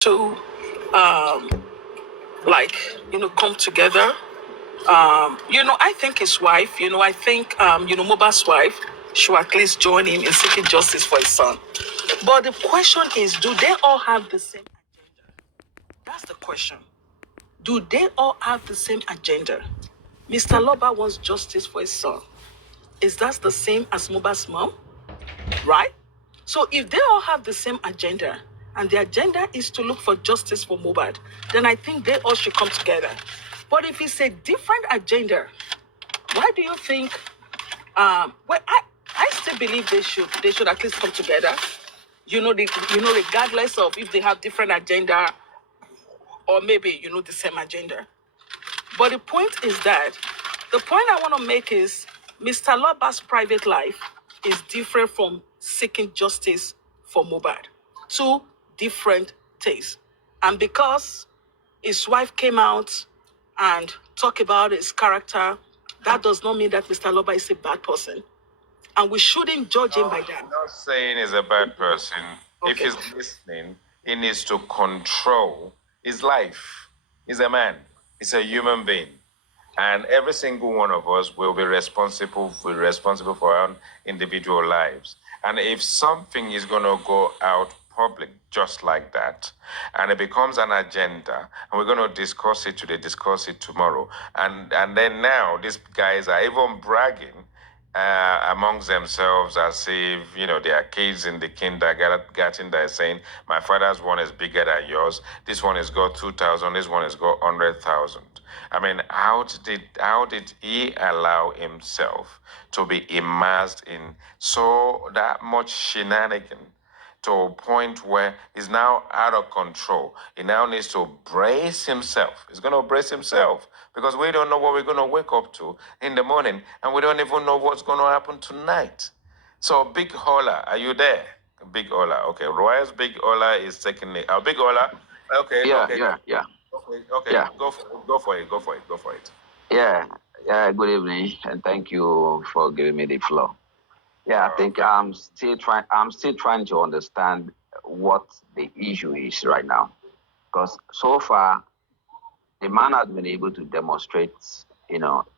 to um, like come together. I think his wife, I think Moba's wife should at least join him in seeking justice for his son. But the question is, do they all have the same agenda? That's the question. Do they all have the same agenda? Mr. Loba wants justice for his son. Is that the same as Moba's mom? Right? So if they all have the same agenda, and the agenda is to look for justice for Mubad, then I think they all should come together. But if it's a different agenda, why do you think? Well, I still believe they should at least come together. Regardless of if they have different agenda or maybe the same agenda. But the point I want to make is Mr. Loba's private life is different from seeking justice for Mubad. Two different tastes. And because his wife came out and talked about his character, that does not mean that Mr. Loba is a bad person. And we shouldn't judge him by that. I'm not saying he's a bad person. Okay. If he's listening, he needs to control his life. He's a man. He's a human being. And every single one of us will be responsible for our own individual lives. And if something is going to go out public just like that, and it becomes an agenda, and we're going to discuss it today, discuss it tomorrow, and then now these guys are even bragging amongst themselves as if, there are kids in the kindergarten that are saying, my father's one is bigger than yours. This one has got 2,000. This one has got 100,000. I mean, how did he allow himself to be immersed in so that much shenanigan to a point where he's now out of control? He now needs to brace himself. He's going to brace himself because we don't know what we're going to wake up to in the morning, and we don't even know what's going to happen tonight. So, Big Ola, are you there? Big Ola, okay. Royal's Big Ola is taking it. Big Ola, okay. Yeah, okay. Yeah. Okay. Yeah. Go for it. Yeah. Good evening, and thank you for giving me the floor. Yeah, I think I'm still trying to understand what the issue is right now, because so far the man has been able to demonstrate,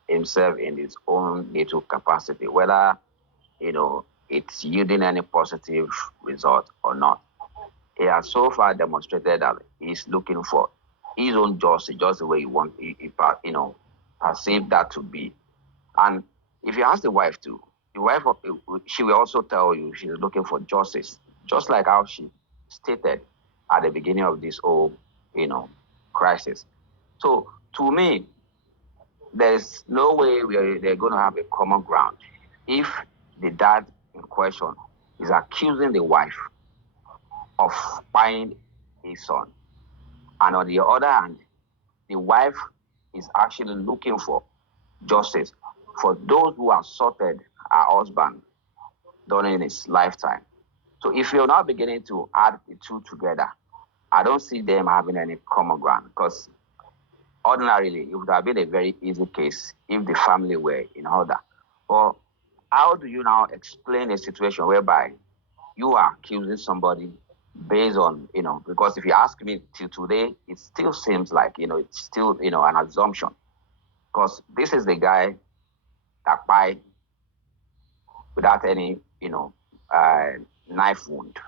himself in his own little capacity, whether it's yielding any positive result or not. He has so far demonstrated that he's looking for his own justice, just the way he perceive that to be. And if you ask the wife too, the wife, she will also tell you she's looking for justice, just like how she stated at the beginning of this whole, crisis. So to me, there's no way they're going to have a common ground if the dad in question is accusing the wife of buying his son. And on the other hand, the wife is actually looking for justice for those who assaulted her husband during his lifetime. So if you're not beginning to add the two together, I don't see them having any common ground, because ordinarily it would have been a very easy case if the family were in order. But how do you now explain a situation whereby you are accusing somebody based on, because if you ask me till today, it still seems like, it's still, an assumption. Because this is the guy that died without any, knife wound.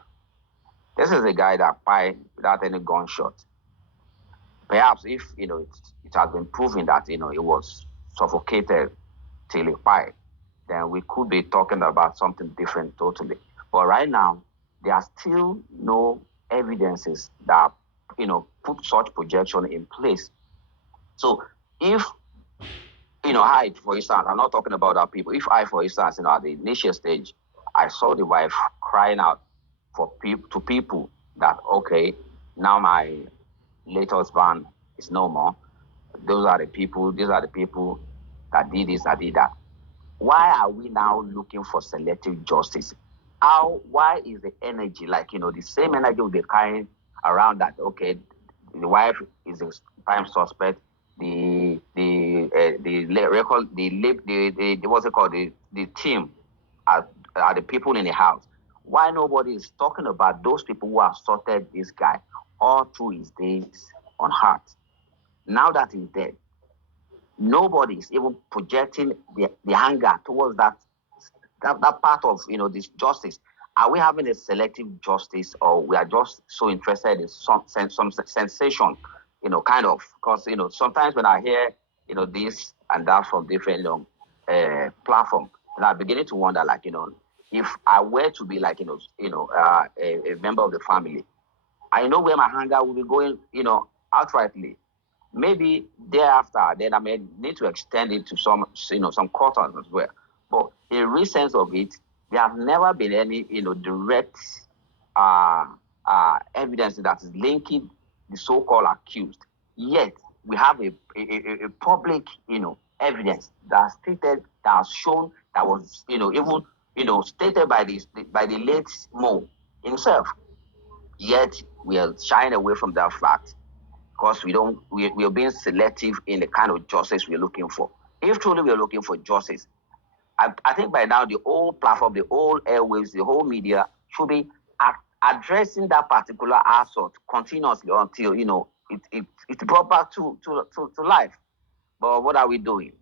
This is the guy that died without any gunshot. Perhaps if, it has been proven that, it was suffocated till he died, then we could be talking about something different totally. But right now, there are still no evidences that, put such projection in place. So if, I, for instance, I'm not talking about other people. If I, for instance, at the initial stage, I saw the wife crying out to people that, okay, now my late husband is no more. These are the people that did this, that did that. Why are we now looking for selective justice? Why is the energy, the same energy will be carrying around that, okay, the wife is a prime suspect, the what's it called, the team are the people in the house. Why nobody is talking about those people who assaulted this guy all through his days on earth. Now that he's dead, nobody is even projecting the anger towards that part of this justice. Are we having a selective justice, or we are just so interested in some sensation, kind of? Because sometimes when I hear this and that from different platforms, and I'm beginning to wonder, like if I were to be like a member of the family, I know where my anger will be going, outrightly. Maybe thereafter, then I may need to extend it to some quarters as well. But in real sense of it, there have never been any, direct evidence that is linking the so-called accused. Yet we have a public, evidence that stated, that has shown, that was, even, stated by the late Mo himself. Yet we are shying away from that fact because we are being selective in the kind of justice we're looking for. If truly we're looking for justice, I think by now the whole platform, the whole airwaves, the whole media should be addressing that particular assault continuously until it's brought back to life. But what are we doing?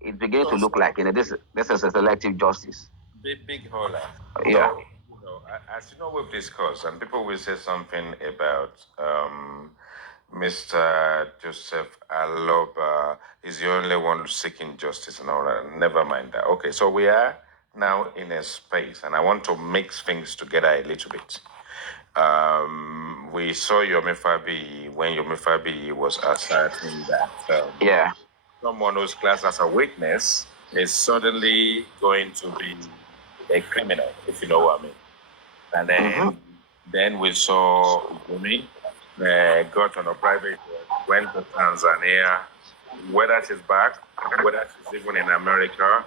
It's beginning to look like this is a selective justice. Big hola. Yeah. So, as you know, we've discussed, and people will say something about Mr. Joseph Aloba is the only one seeking justice and all that. Never mind that. Okay, so we are now in a space, and I want to mix things together a little bit. We saw Yomi Fabi when Yomi Fabi was asserting that someone who's classed as a witness is suddenly going to be a criminal, if you know what I mean. And then we saw Yomi got on a private jet, went to Tanzania, whether she's back, whether she's even in America.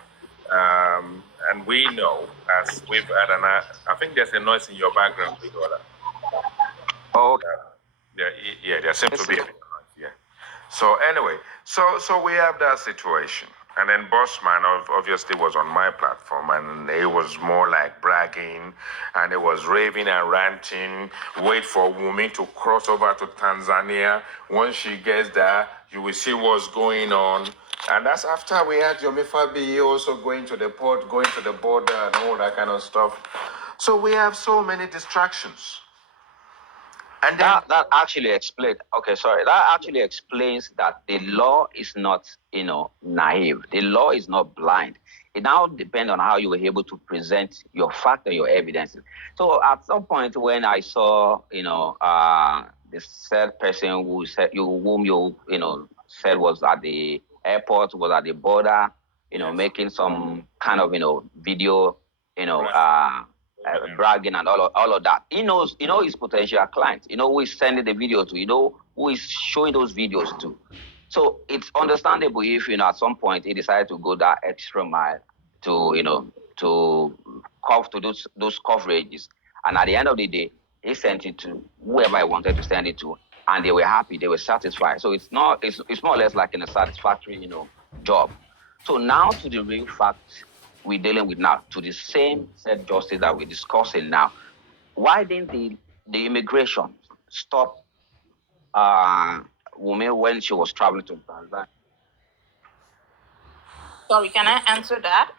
And we know, as we've had I think there's a noise in your background, Big Ola. Oh, yeah, there seems to be a noise, yeah. So anyway, so we have that situation. And then Bossman obviously was on my platform, and it was more like bragging, and it was raving and ranting. Wait for Wumi to cross over to Tanzania. Once she gets there, you will see what's going on. And that's after we had Yomi Fabi also going to the port, going to the border, and all that kind of stuff. So we have so many distractions. And then, that actually explains. Okay, sorry. That actually explains that the law is not, naive. The law is not blind. It now depends on how you were able to present your fact or your evidence. So at some point when I saw, the said person whom you said was at the airport, was at the border, making some kind of video, bragging and all of that. He knows, his potential clients. Who is sending the video to. Who is showing those videos to. So it's understandable if at some point he decided to go that extra mile to to those coverages, and at the end of the day, he sent it to whoever he wanted to send it to, and they were happy, they were satisfied. So it's more or less like in a satisfactory job. So now to the real fact we're dealing with now, to the same said justice that we're discussing now. Why didn't the immigration stop Wumi when she was traveling to Tanzania? Sorry, can I answer that?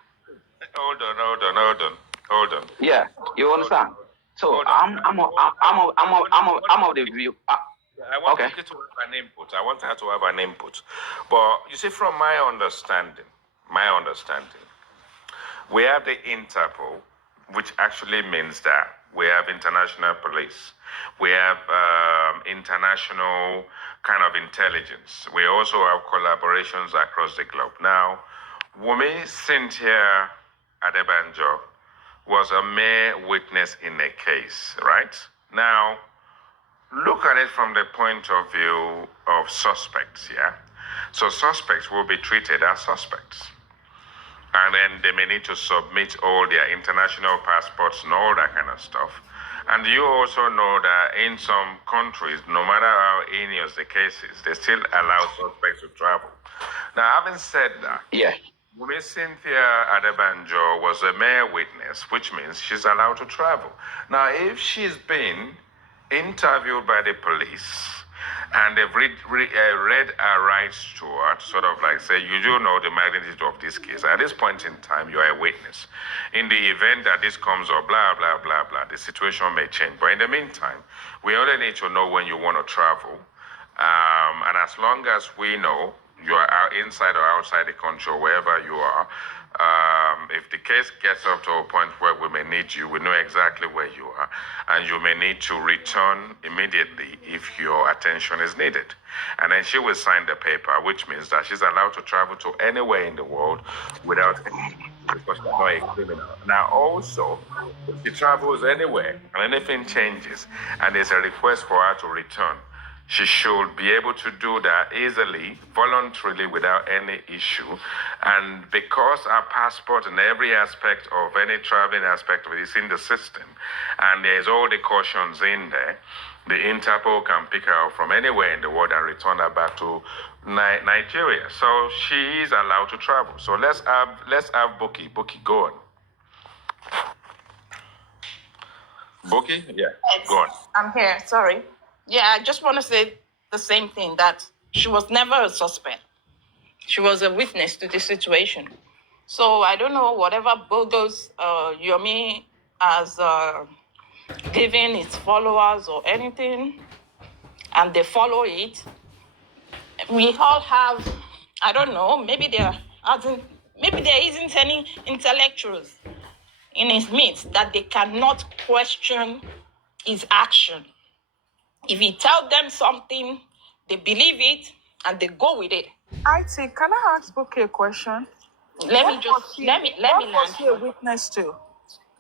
Hold on. Yeah, you understand? So I'm of the view. I want you to have an input. I want her to have an input. But you see, from my understanding, we have the Interpol, which actually means that we have international police. We have international kind of intelligence. We also have collaborations across the globe. Now, Wumi Cynthia Adebanjo was a mere witness in a case, right? Now, look at it from the point of view of suspects, yeah? So suspects will be treated as suspects. And then they may need to submit all their international passports and all that kind of stuff. And you also know that in some countries, no matter how heinous the case is, they still allow suspects to travel. Now, having said that, Wumi Cynthia Adebanjo was a mere witness, which means she's allowed to travel. Now, if she's been interviewed by the police, and they've read our rights to her, to sort of like say, you do know the magnitude of this case. At this point in time, you are a witness. In the event that this comes up, blah, blah, blah, blah, the situation may change. But in the meantime, we only need to know when you want to travel. And as long as we know you are inside or outside the country, or wherever you are, if the case gets up to a point where we may need you, we know exactly where you are, and you may need to return immediately if your attention is needed. And then she will sign the paper, which means that she's allowed to travel to anywhere in the world without because she's not a criminal. Now also, if she travels anywhere and anything changes and there's a request for her to return, she should be able to do that easily, voluntarily, without any issue. And because our passport and every aspect of any traveling aspect of it is in the system, and there's all the cautions in there, the Interpol can pick her up from anywhere in the world and return her back to Nigeria. So she is allowed to travel. So let's have Buki. Buki, go on. Buki? Yeah, Yes, go on. I'm here. Sorry. Yeah, I just want to say the same thing, that she was never a suspect. She was a witness to the situation. So I don't know whatever bogus Yomi has given its followers or anything, and they follow it. We all have, I don't know, maybe there isn't any intellectuals in his midst that they cannot question his action. If he tells them something, they believe it and they go with it. IT, can I ask Buki a question? Let me What was land. she a witness to?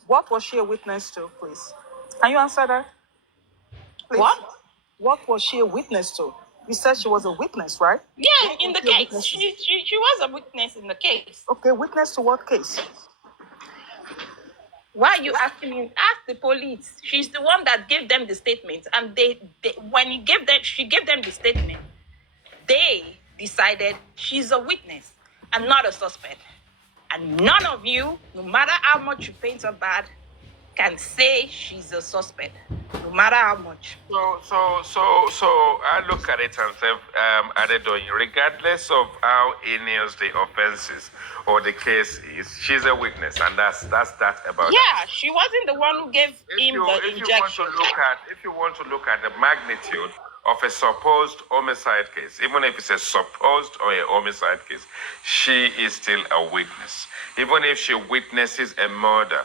What was she a witness to, please? Can you answer that? Please. What was she a witness to? You said she was a witness, right? Yeah, in the She a case. witness to? She was a witness in the case. Okay, witness to what case? Why are you asking me? Ask the police. She's the one that gave them the statement. And she gave them the statement, they decided she's a witness and not a suspect. And none of you, no matter how much you paint her bad, can say she's a suspect. No matter how much. So I look at it and say, Adedoyin, regardless of how heinous the offenses or the case is, she's a witness, and that's that about Yeah, she wasn't the one who gave him the if injection. you want to look at the magnitude of a supposed homicide case, even if it's a supposed or a homicide case, she is still a witness. Even if she witnesses a murder,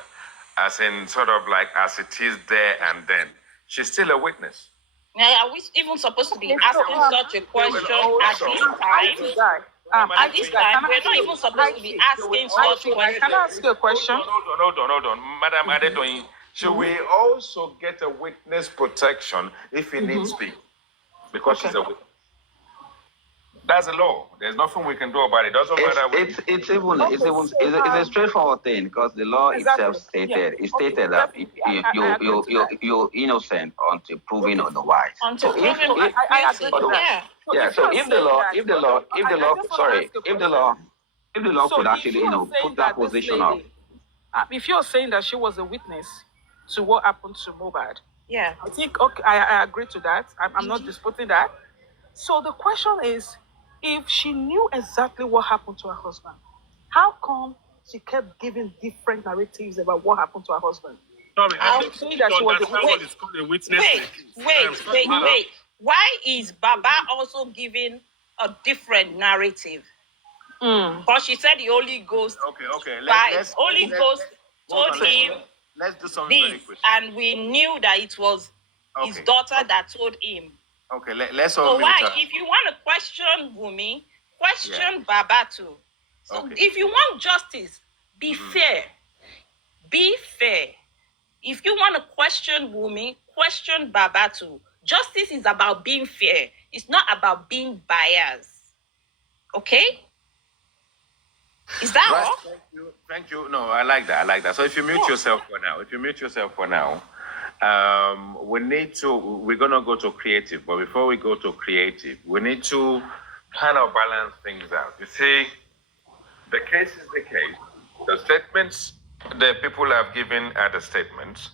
as in sort of like as it is there and then, she's still a witness. Now, are we even supposed to be asking such a question at this time? At this time, we're not even supposed to be asking such questions. Can I ask you a question? Hold on. Madam Adedoyin, should we also get a witness protection if it needs be? Because she's a witness. That's the law. There's nothing we can do about it. Doesn't matter. It's a straightforward thing because the law itself stated that you're innocent until proven otherwise. Until So proven if I agree with that. yeah, so if the law could actually put that position up. If you're saying that she was a witness to what happened to Mohbad, Yeah. I think okay, I agree to that. I'm not disputing that. So the question is, if she knew exactly what happened to her husband, how come she kept giving different narratives about what happened to her husband? Sorry, I I'm think saying you that she was understand a what is called a witness. Wait. Why is Baba also giving a different narrative? Because she said the Holy Ghost, Okay. Holy Ghost told him Let's do something very this, quick. and we knew that it was his daughter that told him. Okay, let's all So mute why, her. if you want to question Wumi, question Baba too. So Okay. if you want justice, be fair. Be fair. If you want to question Wumi, question Baba too. Justice is about being fair. It's not about being biased. Okay? Is that Right. all? Thank you. No, I like that. So if you mute yourself for now, we're gonna go to creative. But before we go to creative, we need to kind of balance things out. You see, the case is the case. The statements The people have given the statements.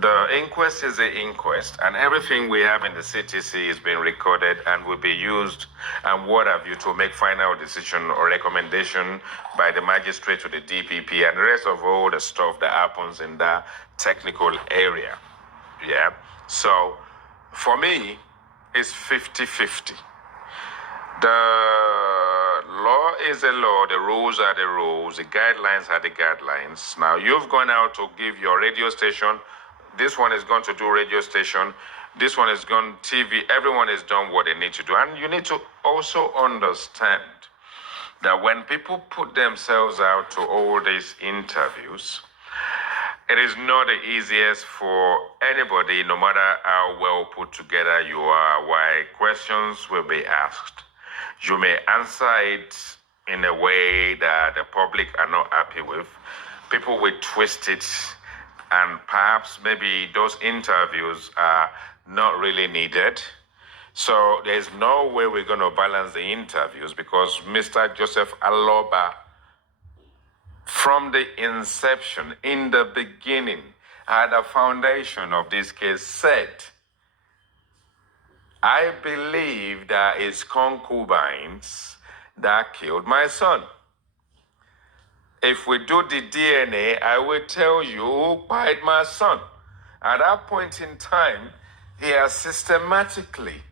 The inquest is the inquest, and everything we have in the CTC is being recorded and will be used and what have you to make final decision or recommendation by the magistrate to the DPP and the rest of all the stuff that happens in that technical area. Yeah. So for me, it's 50-50. The law is the law, the rules are the rules, the guidelines are the guidelines. Now, you've gone out to give your radio station, this one is going to do radio station, this one is going TV, everyone has done what they need to do. And you need to also understand that when people put themselves out to all these interviews, it is not the easiest for anybody, no matter how well put together you are, why questions will be asked. You may answer it in a way that the public are not happy with. People will twist it, and perhaps maybe those interviews are not really needed. So there's no way we're going to balance the interviews because Mr. Joseph Aloba, from the inception, in the beginning, at the foundation of this case, said, I believe that it's concubines that killed my son. If we do the DNA, I will tell you who killed my son. At that point in time, he has systematically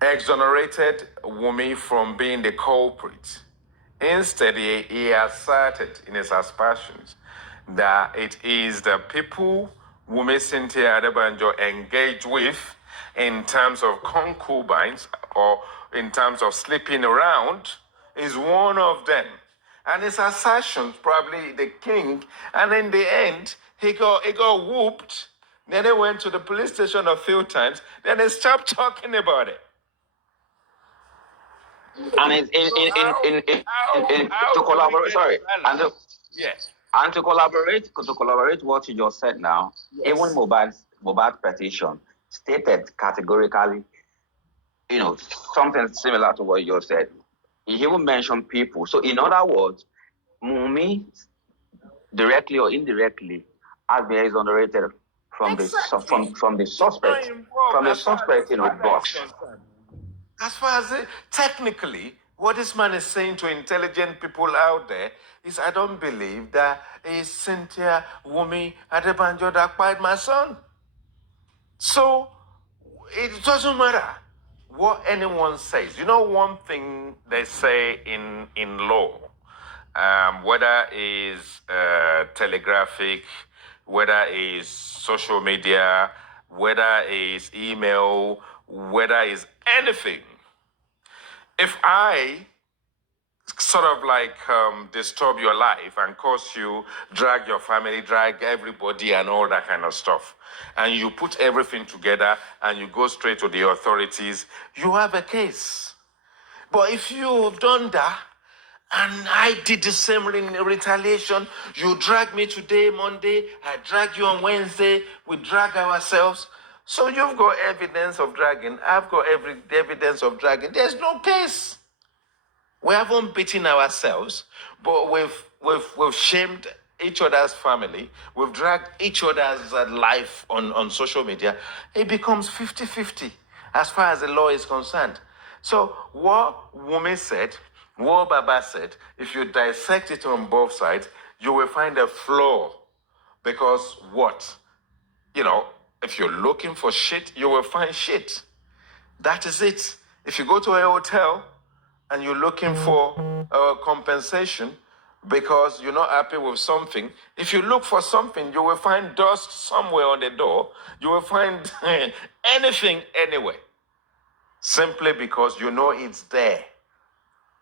exonerated Wumi from being the culprit. Instead, he asserted in his aspersions that it is the people Wumi Cynthia Adebanjo engaged with in terms of concubines or in terms of sleeping around is one of them. And his assertions, probably the king, and in the end, he got whooped. Then they went to the police station a few times. Then they stopped talking about it. And to collaborate, sorry, and to collaborate what you just said now, even Mohbad's petition stated categorically, something similar to what you just said. He even mentioned people. So in other words, Wunmi, directly or indirectly, has been exonerated from the suspect, from the suspect, box. As far as technically, what this man is saying to intelligent people out there is, I don't believe that it's Cynthia Wunmi Adebanjo that killed my son. So it doesn't matter what anyone says. You know, one thing they say in law, whether it's telegraphic, whether it's social media, whether it's email, whether it's anything. If I sort of like disturb your life and cause you, drag your family, drag everybody and all that kind of stuff, and you put everything together and you go straight to the authorities, you have a case. But if you've done that, and I did the same retaliation, you drag me today, Monday, I drag you on Wednesday, we drag ourselves. So you've got evidence of dragging, I've got evidence of dragging. There's no case. We haven't beaten ourselves, but we've shamed each other's family. We've dragged each other's life on social media. It becomes 50-50 as far as the law is concerned. So what Wunmi said, what Baba said, if you dissect it on both sides, you will find a flaw. Because what? If you're looking for shit, you will find shit. That is it. If you go to a hotel and you're looking for compensation because you're not happy with something, if you look for something, you will find dust somewhere on the door. You will find anything anywhere. Simply because you know it's there.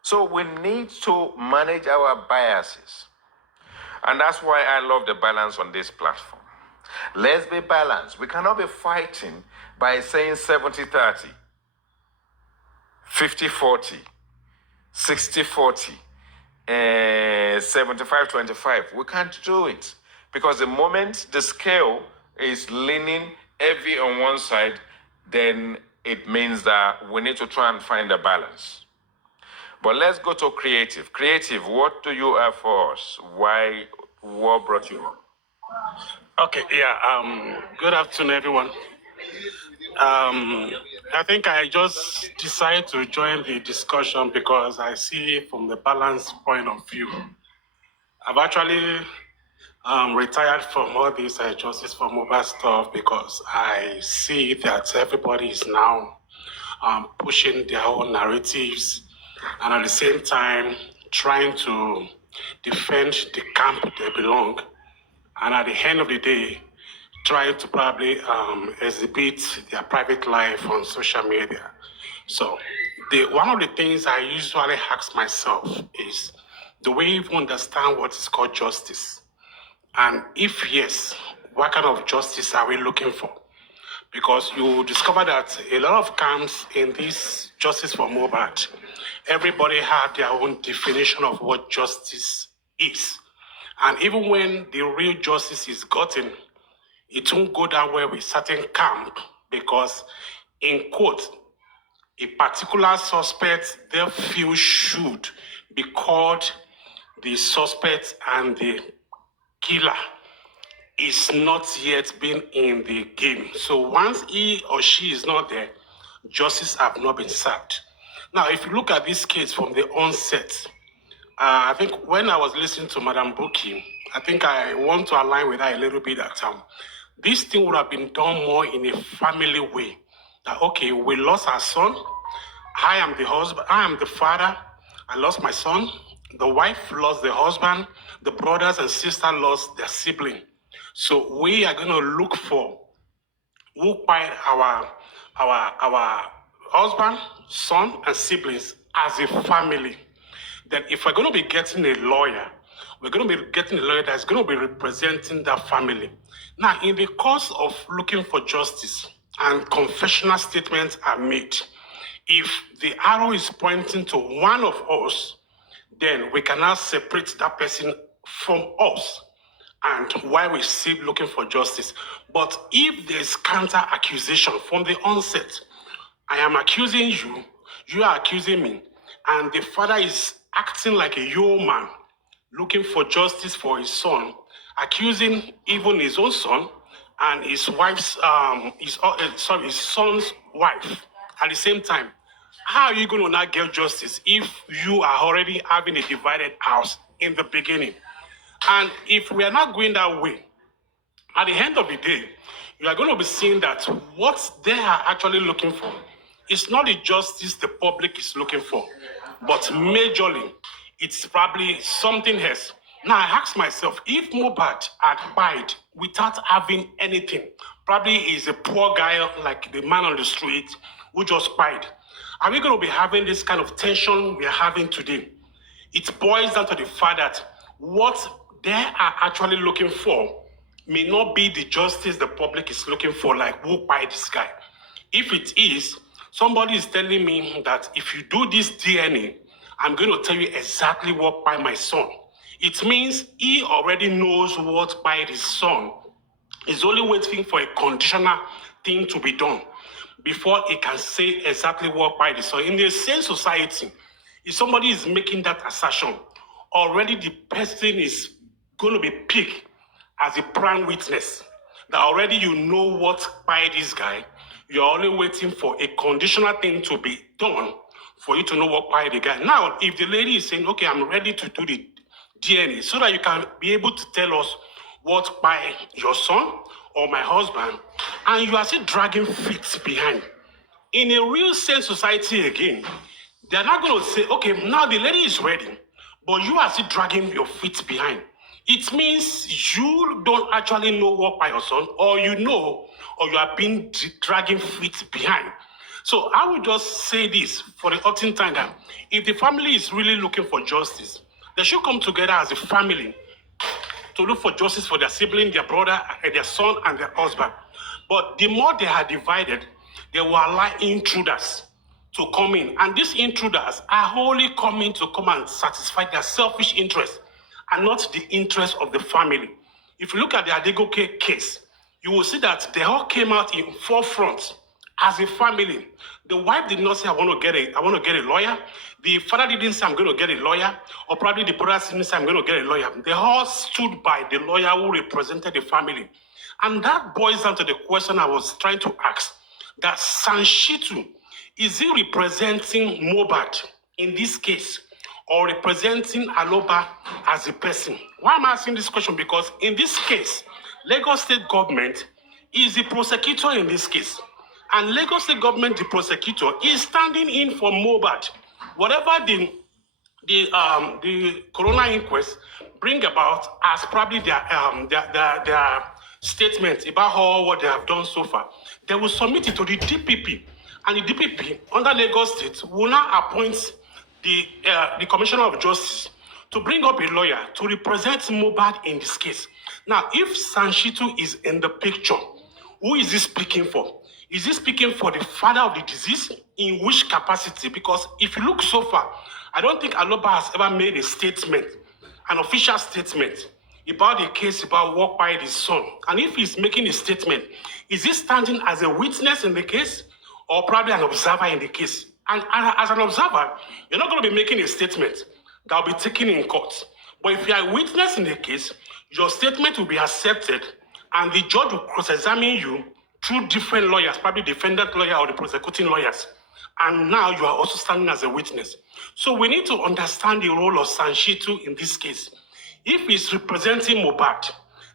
So we need to manage our biases. And that's why I love the balance on this platform. Let's be balanced. We cannot be fighting by saying 70-30, 50-40, 60-40, 75-25. We can't do it. Because the moment the scale is leaning heavy on one side, then it means that we need to try and find a balance. But let's go to Creative. Creative, what do you have for us? Why? What brought you on? Okay, yeah. Good afternoon, everyone. I think I just decided to join the discussion because I see from the balanced point of view. I've actually retired from all this justice for mobile stuff because I see that everybody is now pushing their own narratives and at the same time trying to defend the camp they belong. And at the end of the day, trying to probably exhibit their private life on social media. So one of the things I usually ask myself is, do we even understand what is called justice? And if yes, what kind of justice are we looking for? Because you discover that a lot of camps in this justice for Mohbad, everybody had their own definition of what justice is. And even when the real justice is gotten, it won't go that way with certain camp because, in quote, a particular suspect they feel should be called the suspect and the killer is not yet been in the game. So once he or she is not there, justice have not been served. Now, if you look at this case from the onset, I think when I was listening to Madam Buki, I think I want to align with her a little bit that this thing would have been done more in a family way. That, okay, we lost our son. I am the husband. I am the father. I lost my son. The wife lost the husband. The brothers and sisters lost their sibling. So we are going to look for who find our husband, son, and siblings as a family. Then if we're going to be getting a lawyer, we're going to be getting a lawyer that's going to be representing that family. Now, in the course of looking for justice and confessional statements are made, if the arrow is pointing to one of us, then we cannot separate that person from us and why we still looking for justice. But if there's counter accusation from the onset, I am accusing you, you are accusing me, and the father is acting like a yeoman, looking for justice for his son, accusing even his own son and his wife's, his son's wife at the same time. How are you going to not get justice if you are already having a divided house in the beginning? And if we are not going that way, at the end of the day, you are going to be seeing that what they are actually looking for is not the justice the public is looking for, but majorly, it's probably something else. Now, I ask myself, if Mohbad had died without having anything, probably he's a poor guy like the man on the street who just died. Are we going to be having this kind of tension we are having today? It boils down to the fact that what they are actually looking for may not be the justice the public is looking for, like who by this guy. If it is, somebody is telling me that if you do this DNA, I'm going to tell you exactly what by my son. It means he already knows what by his son. He's only waiting for a conditional thing to be done before he can say exactly what by the son. In the same society, if somebody is making that assertion, already the person is going to be picked as a prime witness. That already you know what by this guy. You're only waiting for a conditional thing to be done for you to know what by the guy. Now, if the lady is saying, okay, I'm ready to do the DNA so that you can be able to tell us what by your son or my husband, and you are still dragging feet behind. In a real sense society again, they're not going to say, okay, now the lady is ready, but you are still dragging your feet behind. It means you don't actually know what by your son, or you know, or you are being dragging feet behind. So I would just say this for the often time that if the family is really looking for justice, they should come together as a family to look for justice for their sibling, their brother, their son, and their husband. But the more they are divided, they will allow intruders to come in. And these intruders are only coming to come and satisfy their selfish interests and not the interest of the family. If you look at the Adegoke case, you will see that they all came out in forefront as a family, the wife did not say, I want to get a lawyer. The father didn't say, I'm going to get a lawyer. Or probably the brother didn't say, I'm going to get a lawyer. They all stood by the lawyer who represented the family. And that boils down to the question I was trying to ask, that Sanshitu, is he representing Mohbad in this case, or representing Aloba as a person? Why am I asking this question? Because in this case, Lagos State government is the prosecutor in this case. And Lagos State government, the prosecutor, is standing in for Mohbad. Whatever the coroner inquest bring about as probably their statement about what they have done so far, they will submit it to the DPP. And the DPP, under Lagos State, will now appoint the Commissioner of Justice to bring up a lawyer to represent Mohbad in this case. Now, if Sanshitu is in the picture, who is he speaking for? Is he speaking for the father of the disease? In which capacity? Because if you look so far, I don't think Aloba has ever made a statement, an official statement about the case about what by his son. And if he's making a statement, is he standing as a witness in the case or probably an observer in the case? And as an observer, you're not going to be making a statement that will be taken in court. But if you are a witness in the case, your statement will be accepted and the judge will cross-examine you through different lawyers, probably defendant lawyer or the prosecuting lawyers. And now you are also standing as a witness. So we need to understand the role of Sanshitu in this case. If he's representing Mohbad,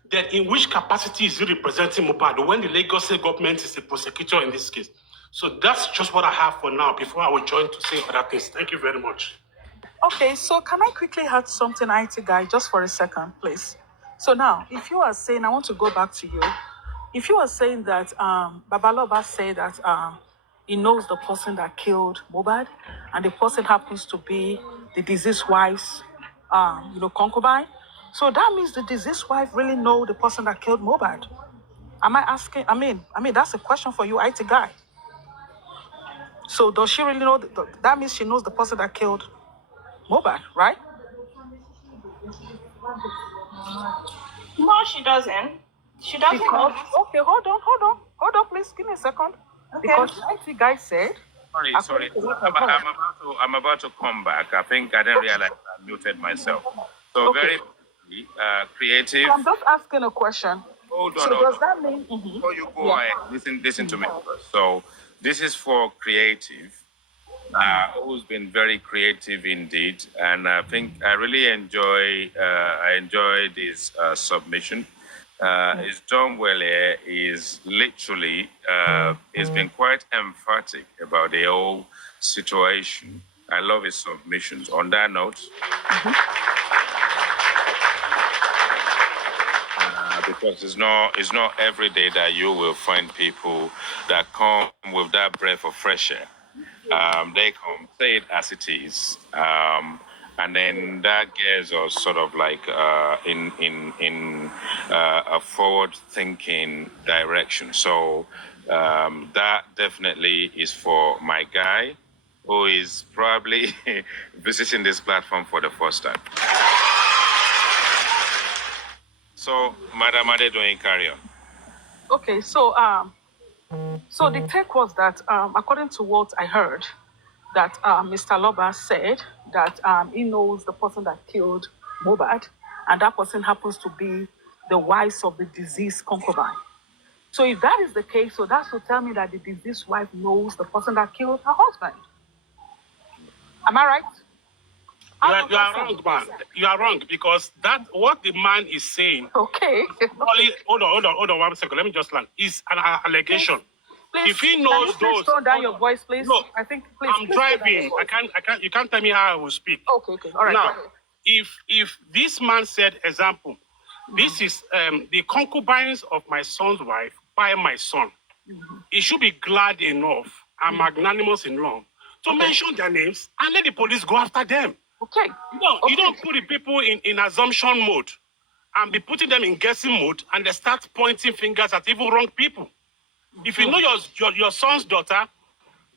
then in which capacity is he representing Mohbad when the Lagos State government is the prosecutor in this case? So that's just what I have for now before I will join to say other things. Thank you very much. Okay, so can I quickly add something, IT guy, just for a second, please? So now, if you are saying, I want to go back to you. If you are saying that Babaloba said that he knows the person that killed Mohbad, and the person happens to be the deceased wife's, concubine, so that means the deceased wife really know the person that killed Mohbad. Am I asking? I mean, that's a question for you, IT guy. So does she really know? That means she knows the person that killed Mohbad, right? No, she doesn't. She doesn't. Because, okay, hold on, please give me a second. Okay. Because the IT guy said. Sorry. I'm about to come back. I think I didn't realize I muted myself. So Okay. very creative. I'm just asking a question. Hold on. So does that mean? Before you go ahead, listen to me first. So this is for creative, who's been very creative indeed, and I think I really enjoy this submission. Is John Welle is literally has been quite emphatic about the whole situation. I love his submissions. On that note, because it's not every day that you will find people that come with that breath of fresh air. They come, say it as it is, and then that gets us sort of like in a forward-thinking direction. So that definitely is for my guy, who is probably visiting this platform for the first time. So, Madam Adedoyin, carry on. Okay, so the take was that according to what I heard, that Mr. Loba said that he knows the person that killed Mohbad, and that person happens to be the wife of the deceased concubine. So if that is the case, so that's to tell me that the deceased wife knows the person that killed her husband. Am I right? You are wrong, man. You are wrong because that what the man is saying. Okay. Hold on 1 second. Let me just land. Is an allegation. Please, If he knows can you those, tone down your voice, please. No, I think. Please, I'm please tone down driving. your voice. I can't. You can't tell me how I will speak. Okay. All right. Now, go ahead. if this man said, example, this is the concubines of my son's wife by my son, he should be glad enough and magnanimous enough to mention their names and let the police go after them. Okay. You don't put the people in assumption mode and be putting them in guessing mode, and they start pointing fingers at even wrong people. If you know your son's daughter,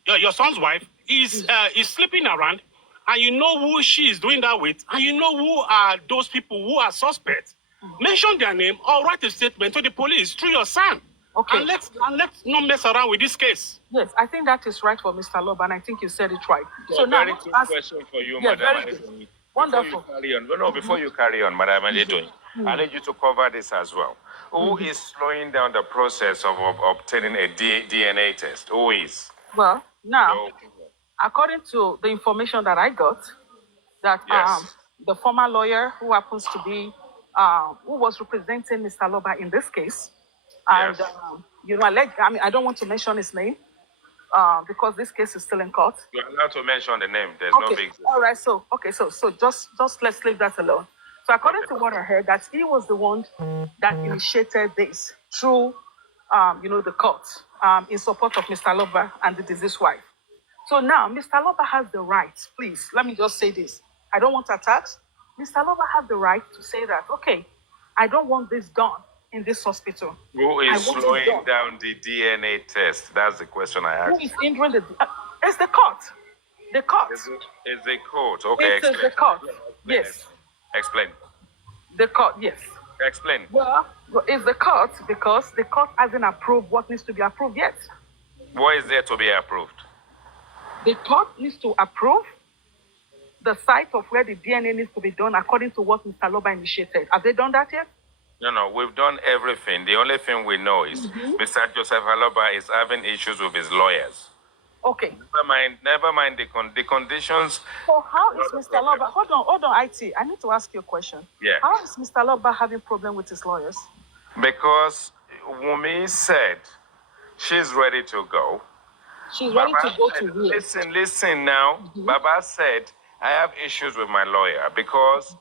your son's wife is sleeping around, and you know who she is doing that with, and you know who are those people who are suspects, mention their name or write a statement to the police through your son. Okay. And let's not mess around with this case. Yes, I think that is right for Mr. Loba, and I think you said it right. So now, very quick question for you, yeah, Madam very good. Adetoyin. Wonderful. Before you carry on, no, before you carry on, Madam Adetoyin, I need you to cover this as well. Who is slowing down the process of obtaining a DNA test? Who is? Well, now, No. according to the information that I got, that Yes. the former lawyer who happens to be, who was representing Mr. Loba in this case, and, Yes. I don't want to mention his name because this case is still in court. You're allowed to mention the name. There's no big deal. All right. So just let's leave that alone. So according to what I heard, that he was the one that initiated this through, the court in support of Mr. Loba and the deceased wife. So now Mr. Loba has the right. Please, let me just say this. I don't want attacks. Mr. Loba has the right to say that, okay, I don't want this done in this hospital. Who I is want it slowing done. down the DNA test? That's the question I Who asked. is hindering the? It's the court. The court. Is the court? Okay, It is explain. the court. Yes. Explain. The court. Yes. Explain. Well, it's the court because the court hasn't approved what needs to be approved yet. What is there to be approved? The court needs to approve the site of where the DNA needs to be done according to what Mr. Loba initiated. Have they done that yet? No, we've done everything. The only thing we know is Mr. Joseph Aloba is having issues with his lawyers. Okay. Never mind the conditions. So how is Not a Mr. problem. Loba? Hold on, IT. I need to ask you a question. Yeah. How is Mr. Loba having problem with his lawyers? Because Wumi said she's ready to go. She's ready to go said, to where? Listen now. Baba said, I have issues with my lawyer because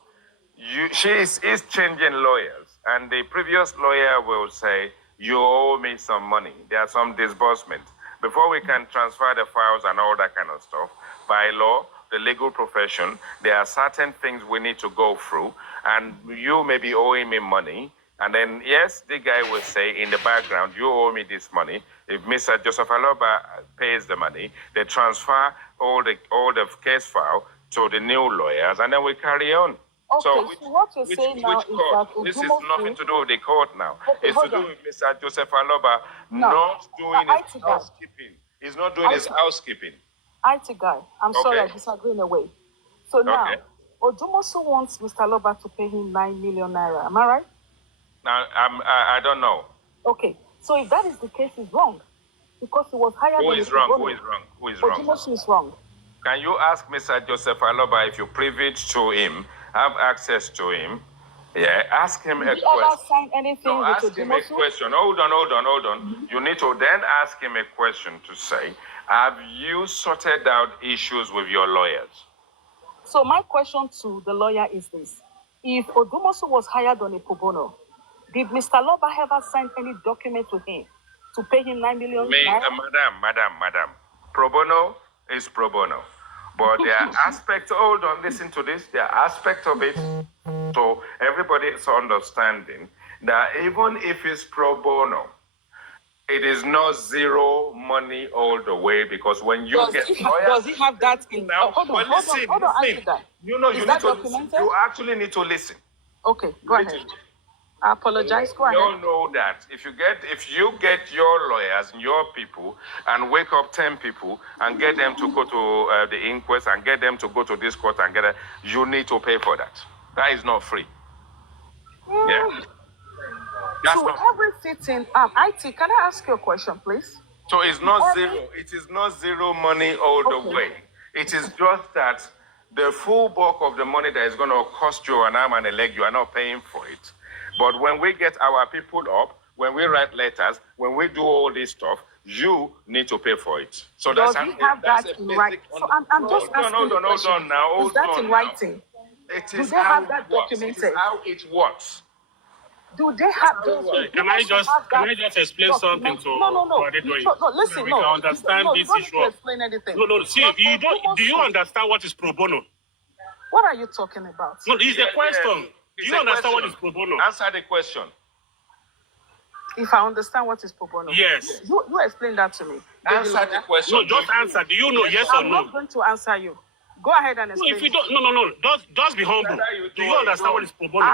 she is changing lawyers. And the previous lawyer will say, you owe me some money. There are some disbursements. Before we can transfer the files and all that kind of stuff, by law, the legal profession, there are certain things we need to go through. And you may be owing me money. And then, yes, the guy will say in the background, you owe me this money. If Mr. Joseph Aloba pays the money, they transfer all the case file to the new lawyers, and then we carry on. Okay, so what you're which saying now is court? that This is Odumosu- nothing to do with the court now. Okay, It's to hold do on. with Mr. Joseph Aloba No. not doing I his see that. housekeeping. He's not doing his housekeeping. IT guy, I'm sorry, I Okay. disagree in a way. So now, Okay. Odumosu wants Mr. Loba to pay him 9 million naira. Am I right? Now, I don't know. Okay. So if that is the case, he's wrong. Because he was hired Who on is a wrong? pro Who bono. is wrong? Who is wrong? Odumosu is wrong. Can you ask Mr. Joseph Aloba if you're privy to him, have access to him? Yeah, ask him a Did you ever question. sign anything No, with ask him a Odumosu? question. Hold on. You need to then ask him a question to say, have you sorted out issues with your lawyers? So my question to the lawyer is this. If Odumosu was hired on a pro bono, did Mr. Loba ever sign any document with him to pay him 9 million naira? Madam. Pro bono is pro bono. But there are aspects, hold on, listen to this. There are aspects of it, so everybody's understanding that even if it's pro bono, it is not zero money all the way, because when you Does get he have that in now, hold on, but listen. answer that. You know, Is you that need to documented? you actually need to listen. Okay, go ahead. I apologize. Go We all ahead. know that if you get your lawyers and your people and wake up 10 people and get them to go to the inquest and get them to go to this court and you need to pay for that. That is not free. Yeah. That's So not. every sitting, IT, can I ask you a question, please? So it's not every- zero. It is not zero money all the Okay. way. It is just that the full bulk of the money that is going to cost you an arm and a leg, you are not paying for it. But when we get our people up, when we write letters, when we do all this stuff, you need to pay for it. So Does that's he have that's that a in basic writing? So I'm just asking hold the on question. now. Is Hold that on in now. writing? It Do is they how have it that works. It documented? is how it works. Do they have those? Can I just explain something to No. Adetoyin? No, listen, We no. can understand no, you this don't need issue to of- explain anything. No. See, you don't. Do you understand what is pro bono? What are you talking about? No, it's a Yeah, question. Do It's you a understand what question. is pro bono? Answer the question. If I understand what is pro bono. Yes. You explain that to me. Answer Baby the lawyer. question. No, just answer. Do you know yes or I'm no? not going to answer you. Go ahead and No, explain. if you don't, no. Just be humble. Whether you Do do you or you understand don't. what is pro bono?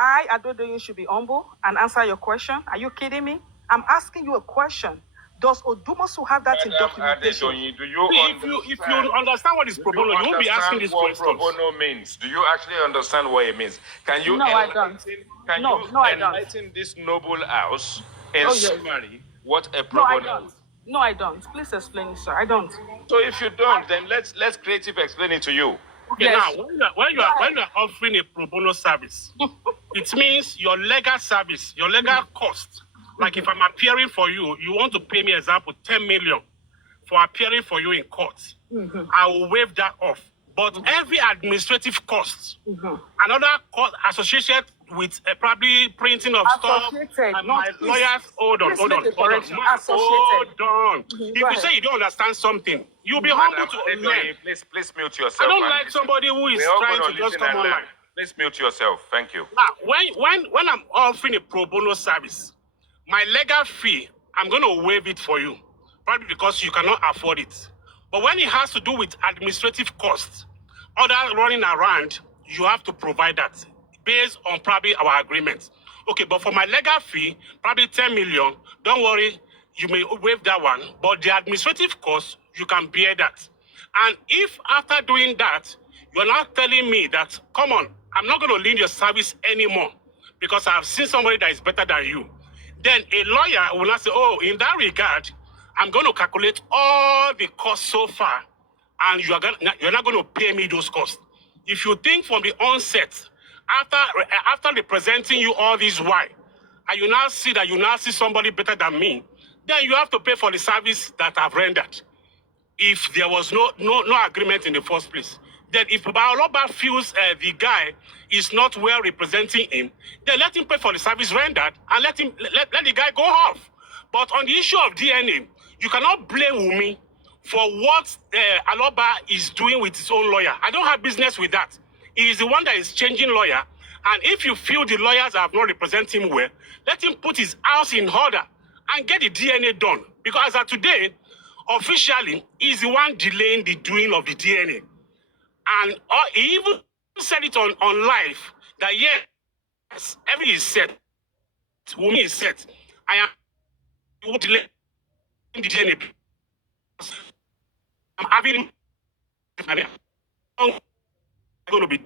I Adodo, you should be humble and answer your question. Are you kidding me? I'm asking you a question. Does Odumosu have that in Madam documentation? Adedoyin, do you If you understand what is pro bono, you won't be asking these what pro questions. bono means? Do you actually understand what it means? Can you No, I don't. Can No, you no, I don't. enlighten this noble house in Oh, yes. summary what a No, pro I bono don't. is? No, I don't. Please explain, sir. I don't. So if you don't, then let's creative explain it to you. Okay, Yes. now when you are offering a pro bono service, it means your legal service, your legal cost. Like if I'm appearing for you, you want to pay me, example, 10 million for appearing for you in court. I will waive that off. But every administrative cost, another cost associated with probably printing of stuff, Associated, and not my please- lawyers, hold on. make a correction. Man, Associated. hold on. Go If you ahead. say you don't understand something, you'll be humble Madam to Adedoyin, learn. please mute yourself. I don't and like listen. somebody who is We're all trying gonna to just listen come and learn. online. Please mute yourself. Thank you. Now, when I'm offering a pro bono service, my legal fee, I'm going to waive it for you, probably because you cannot afford it. But when it has to do with administrative costs, other running around, you have to provide that based on probably our agreement. Okay, but for my legal fee, probably 10 million, don't worry, you may waive that one, but the administrative costs, you can bear that. And if after doing that, you're not telling me that, come on, I'm not going to leave your service anymore because I've seen somebody that is better than you, then a lawyer will not say, oh, in that regard, I'm going to calculate all the costs so far, and you're not going to pay me those costs. If you think from the onset, after representing you all this while, and you now see somebody better than me, then you have to pay for the service that I've rendered. If there was no agreement in the first place, then if Baoloba feels the guy is not well representing him, then let him pay for the service rendered and let the guy go off. But on the issue of DNA, you cannot blame Wumi for what Aloba is doing with his own lawyer. I don't have business with that. He is the one that is changing lawyer. And if you feel the lawyers have not represented him well, let him put his house in order and get the DNA done. Because as of today, officially, he's the one delaying the doing of the DNA. And he even said it on live that yes, everything is set. Wumi is set. I am delaying the DNA. I'm having. I'm going to be.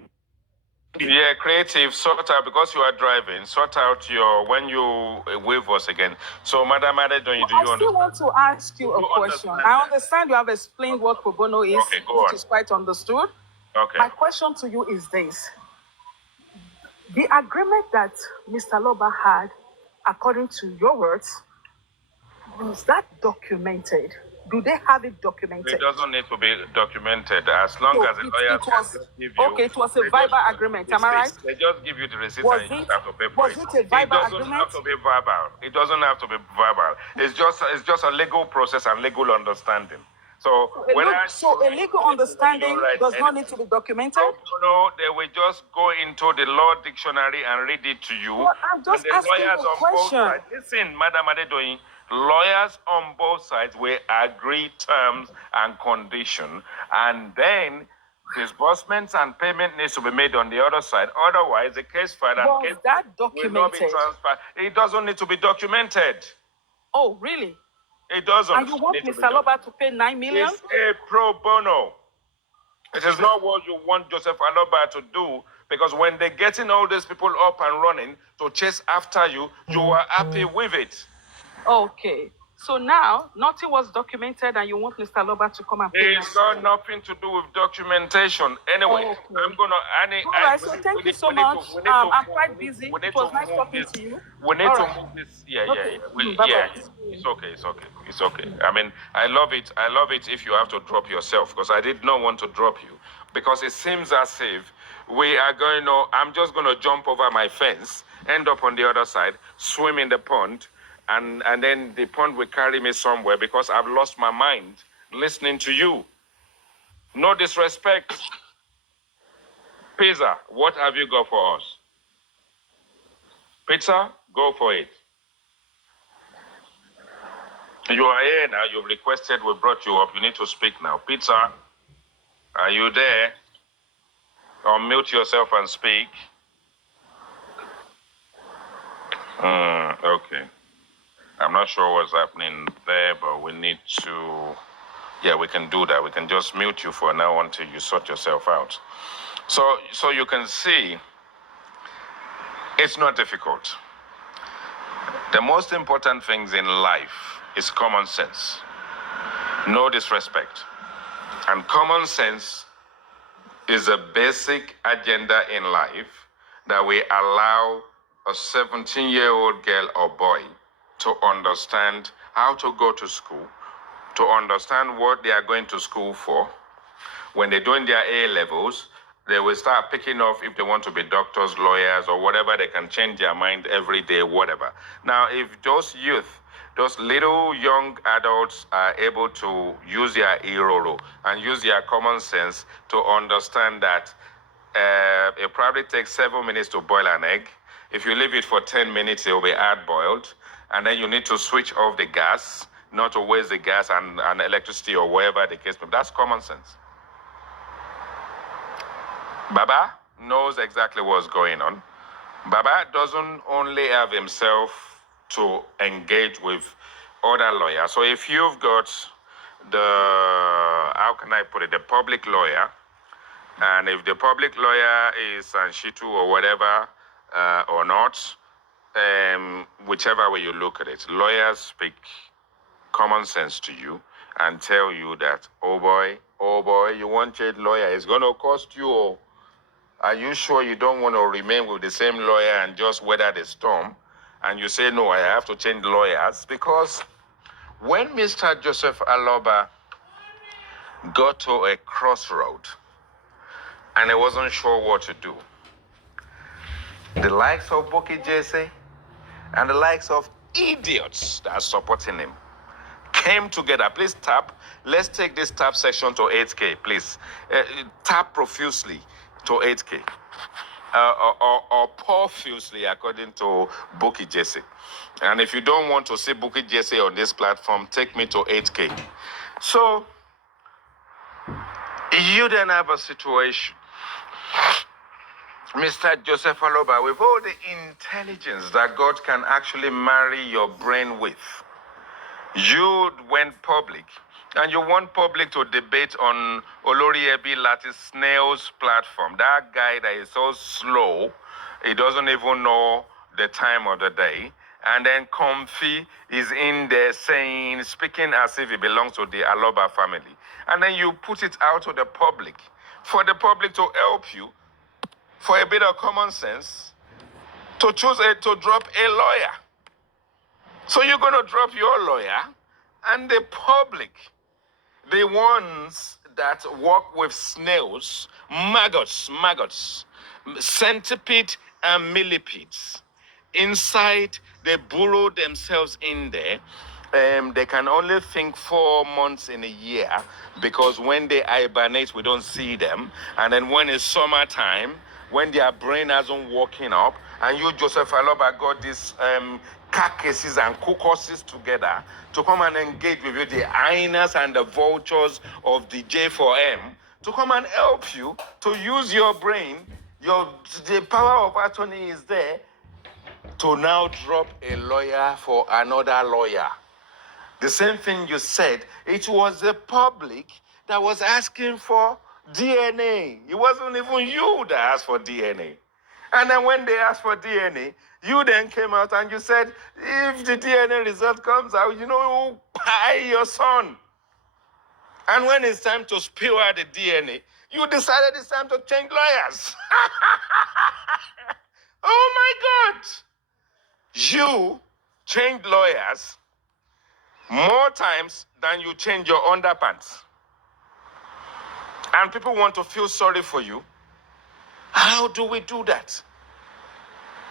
Yeah, creative, sort out, because you are driving, sort out your, when you wave us again. So, Madam Adedoyin, do you I still understand? want to ask you a question. understand I that? understand you have explained what pro bono is, Okay, go which on. is quite understood. Okay. My question to you is this. The agreement that Mr. Loba had, according to your words, was that documented? Do they have it documented? It doesn't need to be documented as long So as the lawyers can just give you. okay, it was a they verbal just- agreement, am I right? They just give you the receipt Was and you it- just have to pay for was it. it a verbal doesn't agreement? have to be verbal. It doesn't have to be verbal. It's just a legal process and legal understanding. So A legal understanding does not need to be documented? No, they will just go into the law dictionary and read it to you. Well, I'm just And the asking lawyers a on both question. sides, listen, Madam Adedoyin, lawyers on both sides will agree terms and conditions, and then disbursements and payment needs to be made on the other side. Otherwise, the case file and Was case that will not be documented? transferred. It doesn't need to be documented. Oh, really? It doesn't. And you want need to be Mr. Loba to pay 9 million? It's a pro bono. It is not what you want Joseph Aloba to do, because when they're getting all these people up and running to chase after you, you are happy with it. Okay. So now, nothing was documented and you want Mr. Loba to come and pay It's got nothing to do with documentation. Anyway, Okay. I'm gonna. Annie, All right, so thank you so much. I'm quite busy. We need It was to nice move talking this. to you. We need All to right. move this. Yeah, Okay. yeah, yeah. Bye-bye. Yeah. It's okay. It's okay. It's okay. I mean, I love it. I love it if you have to drop yourself, because I did not want to drop you, because it seems as if we are going to. I'm just going to jump over my fence, end up on the other side, swim in the pond. And then the pond will carry me somewhere, because I've lost my mind listening to you. No disrespect. Pizza, what have you got for us? Pizza, go for it. You are here now. You've requested, we brought you up. You need to speak now. Pizza, are you there? Unmute yourself and speak. Okay. I'm not sure what's happening there, but we need to. Yeah, we can do that. We can just mute you for now until you sort yourself out. So you can see, it's not difficult. The most important things in life is common sense. No disrespect. And common sense is a basic agenda in life that we allow a 17-year-old girl or boy to understand how to go to school, to understand what they are going to school for. When they're doing their A levels, they will start picking off if they want to be doctors, lawyers, or whatever. They can change their mind every day, whatever. Now, if those youth, those little young adults are able to use their iroro and use their common sense to understand that it probably takes 7 minutes to boil an egg. If you leave it for 10 minutes, it will be hard boiled. And then you need to switch off the gas, not to waste the gas and electricity or whatever the case may be. That's common sense. Baba knows exactly what's going on. Baba doesn't only have himself to engage with other lawyers. So if you've got how can I put it, the public lawyer, and if the public lawyer is Anshitu or whatever, or not, whichever way you look at it, lawyers speak common sense to you and tell you that, oh boy, you want a lawyer, it's going to cost you. Are you sure you don't want to remain with the same lawyer and just weather the storm? And you say, no, I have to change lawyers. Because when Mr. Joseph Aloba got to a crossroad and he wasn't sure what to do, the likes of Buki Jesse and the likes of idiots that are supporting him came together. Please tap. Let's take this tap section to 8K, please. Tap profusely to 8K. Or profusely, according to Buki Jesse. And if you don't want to see Buki Jesse on this platform, take me to 8K. So, you then have a situation, Mr. Joseph Aloba, with all the intelligence that God can actually marry your brain with. You went public, and you want public to debate on Olori Ebi Lati Snail's platform. That guy that is so slow, he doesn't even know the time of the day. And then Comfy is in there speaking as if he belongs to the Aloba family. And then you put it out to the public, for the public to help you, for a bit of common sense, to drop a lawyer. So you're going to drop your lawyer, and the public, the ones that work with snails, maggots, centipede and millipedes, inside, they burrow themselves in there. They can only think 4 months in a year, because when they hibernate, we don't see them. And then when it's summertime, when their brain hasn't woken up, and you, Joseph Aloba, got these carcasses and caucuses together to come and engage with you, the hyenas and the vultures of the J4M, to come and help you to use your brain. The power of attorney is there to now drop a lawyer for another lawyer. The same thing you said, it was the public that was asking for DNA. It wasn't even you that asked for DNA. And then when they asked for DNA, you then came out and you said, if the DNA result comes out, you will pie your son. And when it's time to spill out the DNA, you decided it's time to change lawyers. Oh my God. You changed lawyers more times than you change your underpants. And people want to feel sorry for you. How do we do that?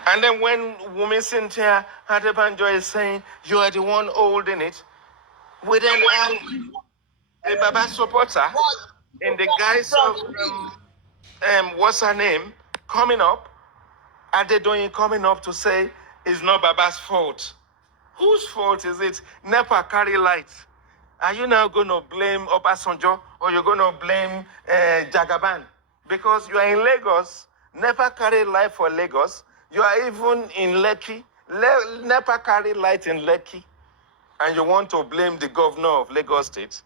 And then when woman Cynthia Adebanjo is saying, you are the one holding it, we then have a Baba supporter in the guise of, what's her name, coming up, Adedoyin coming up to say, it's not Baba's fault. Whose fault is it? NEPA carry lights. Are you now going to blame Obasanjo, or you're going to blame Jagaban? Because you are in Lagos, NEPA carry light for Lagos. You are even in Lekki. NEPA carry light in Lekki. and you want to blame the governor of Lagos State.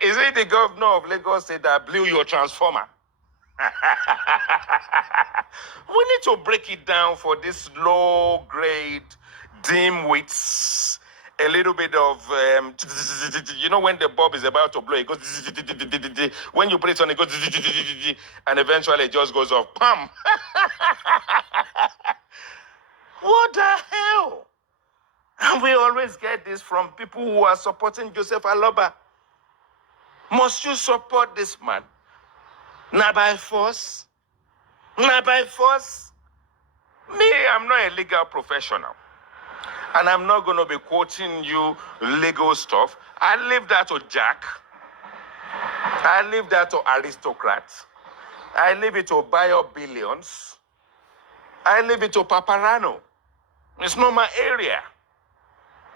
Is it the governor of Lagos State that blew your transformer? We need to break it down for this low grade dim wits. A little bit of, you know, when the bulb is about to blow, it goes, when you put it on, it goes, and eventually it just goes off. Pam! What the hell? And we always get this from people who are supporting Joseph Aloba. Must you support this man? Not by force. Not by force. Me, I'm not a legal professional. And I'm not going to be quoting you legal stuff. I leave that to Jack. I leave that to aristocrats. I leave it to bio billions. I leave it to Paparano. It's not my area.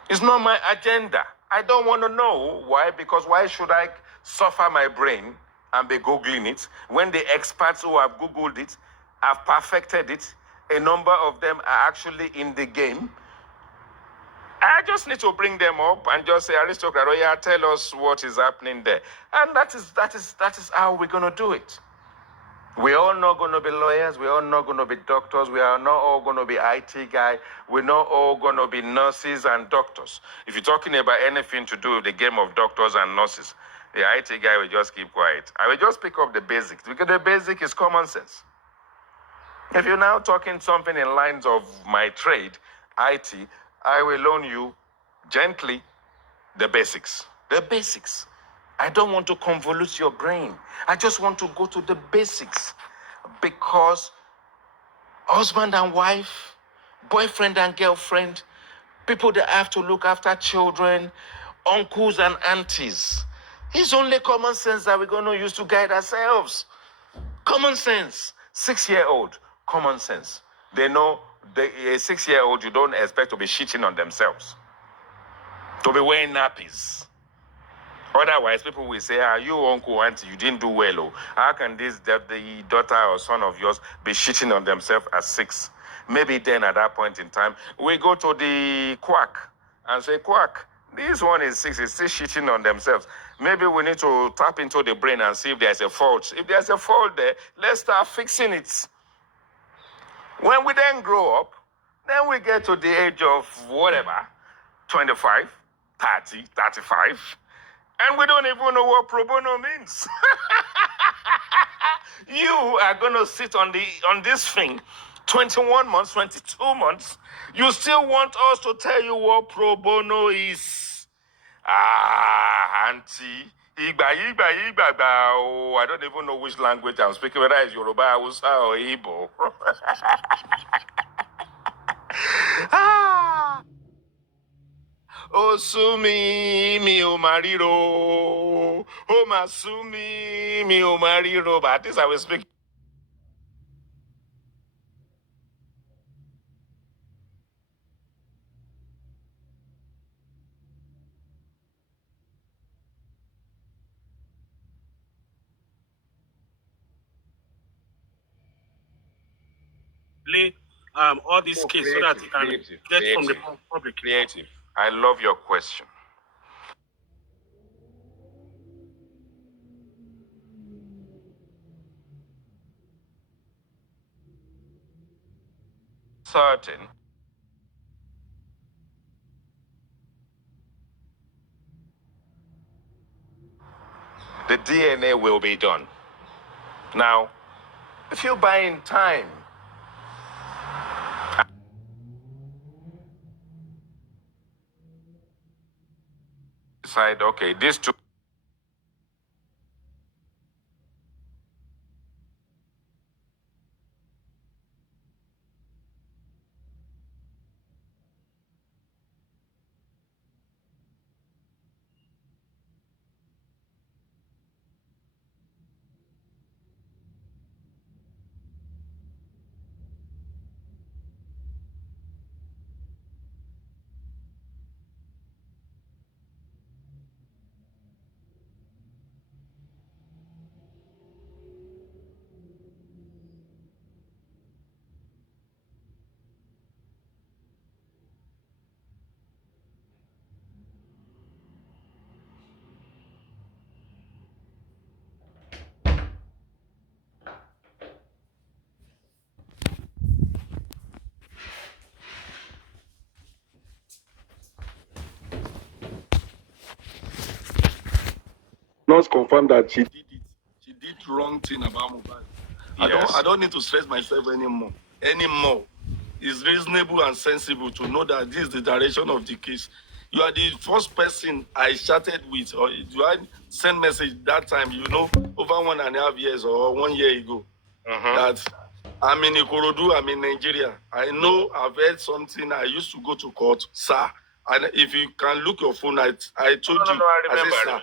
It's not my agenda. I don't want to know why, because why should I suffer my brain and be Googling it when the experts who have Googled it have perfected it? A number of them are actually in the game. I just need to bring them up and just say, aristocrat, oh yeah, tell us what is happening there. And that is how we're going to do it. We're all not going to be lawyers. We're all not going to be doctors. We are not all going to be IT guy. We're not all going to be nurses and doctors. If you're talking about anything to do with the game of doctors and nurses, the IT guy will just keep quiet. I will just pick up the basics, because the basic is common sense. If you're now talking something in lines of my trade, IT, I will loan you gently the basics. The basics. I don't want to convolute your brain. I just want to go to the basics, because husband and wife, boyfriend and girlfriend, people that have to look after children, uncles and aunties. It's only common sense that we're going to use to guide ourselves. Common sense. 6-year-old, common sense. They know a 6-year-old, you don't expect to be shitting on themselves, to be wearing nappies. Otherwise, people will say, you uncle, auntie, you didn't do well. Oh. How can the daughter or son of yours be shitting on themselves at 6? Maybe then at that point in time, we go to the quack and say, quack, this one is 6, is still shitting on themselves. Maybe we need to tap into the brain and see if there's a fault. If there's a fault there, let's start fixing it. When we then grow up, then we get to the age of whatever, 25, 30, 35, and we don't even know what pro bono means. You are going to sit on this thing 21 months, 22 months. You still want us to tell you what pro bono is. Auntie. Oh, I don't even know which language I'm speaking, whether it's Yoruba, Hausa, or Igbo. Osumi mi o mariro. O masumi mi o mariro. But at least I will speak. Play all these cases so that you can get from the public. Creative. I love your question. Certain. The DNA will be done. Now, if you're buying time, decide, okay, these two. nurse confirmed that she did it. She did wrong thing about Mohbad. Yes. I don't need to stress myself anymore. It's reasonable and sensible to know that this is the direction of the case. You are the first person I chatted with, or do I send message that time, over 1.5 years or 1 year ago, that I'm in Ikorodu, I'm in Nigeria. I know I've heard something. I used to go to court, sir. And if you can look your phone, I told you. I remember. I said, sir,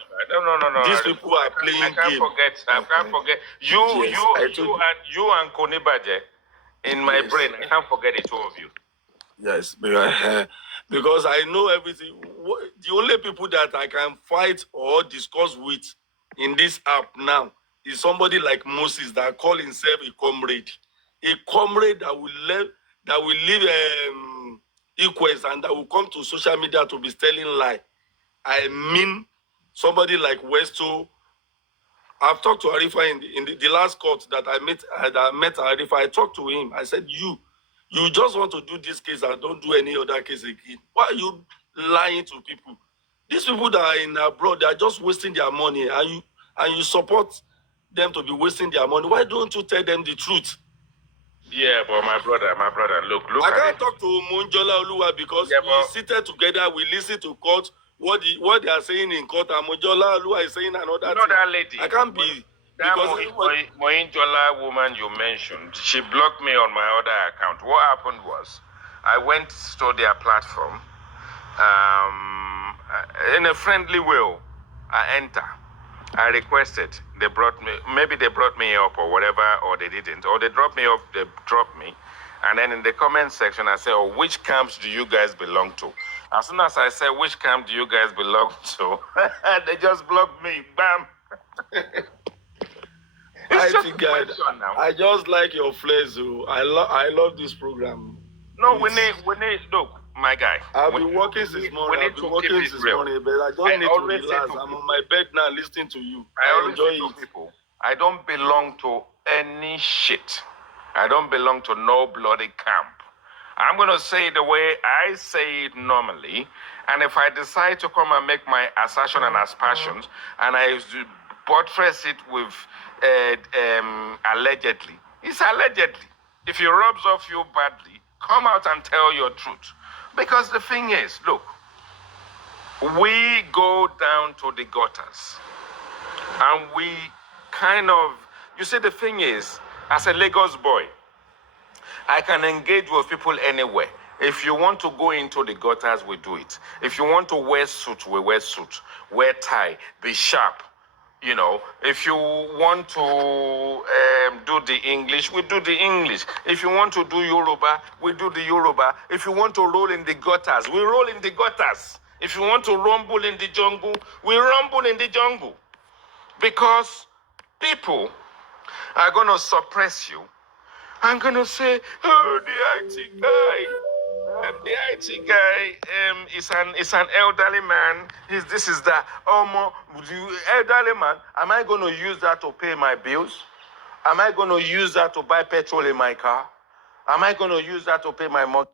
No. these people are playing I can't game. forget. I can't forget. You and Konibaje in my brain. I can't forget the two of you. Yes, because I know everything. The only people that I can fight or discuss with in this app now is somebody like Moses that call himself a comrade that will leave Equest and that will come to social media to be telling lie. I mean, somebody like Westo. I've talked to Arifa in the last court that I met Arifa. I talked to him. I said, you just want to do this case and don't do any other case again. Why are you lying to people? These people that are in abroad, they are just wasting their money, and you support them to be wasting their money. Why don't you tell them the truth? Yeah, but my brother, look I at can't it. talk to Monjola Oluwa because we seated together, we listen to court, what they are saying in court, and Monjola Oluwa is saying another thing. That lady. I can't be. That Because Moinjola woman you mentioned, she blocked me on my other account. What happened was, I went to their platform, in a friendly way. I enter. I requested. They brought me. Maybe they brought me up or whatever, or they didn't, or they dropped me up. They dropped me, and then in the comment section, I say, "Oh, which camps do you guys belong to?" As soon as I say, "Which camp do you guys belong to?" they just blocked me. Bam. I just like your flares. I love this program. No, we need. Look, my guy. I've been working since morning. But I just need to relax. I'm on my bed now listening to you. I enjoy it. People, I don't belong to any shit. I don't belong to no bloody camp. I'm going to say it the way I say it normally. And if I decide to come and make my assertion and aspersions, and I buttress it with allegedly, it's allegedly. If he rubs off you badly, come out and tell your truth. Because the thing is, look, we go down to the gutters and we kind of, you see, the thing is, as a Lagos boy, I can engage with people anywhere. If you want to go into the gutters, we do it. If you want to wear suit, we wear suit. Wear tie, be sharp. You know, if you want to do the English, we do the English. If you want to do Yoruba, we do the Yoruba. If you want to roll in the gutters, we roll in the gutters. If you want to rumble in the jungle, we rumble in the jungle. Because people are going to suppress you. I'm going to say, oh, the IT guy. The IT guy is an elderly man. This is that. Elderly man, am I going to use that to pay my bills? Am I going to use that to buy petrol in my car? Am I going to use that to pay my mortgage?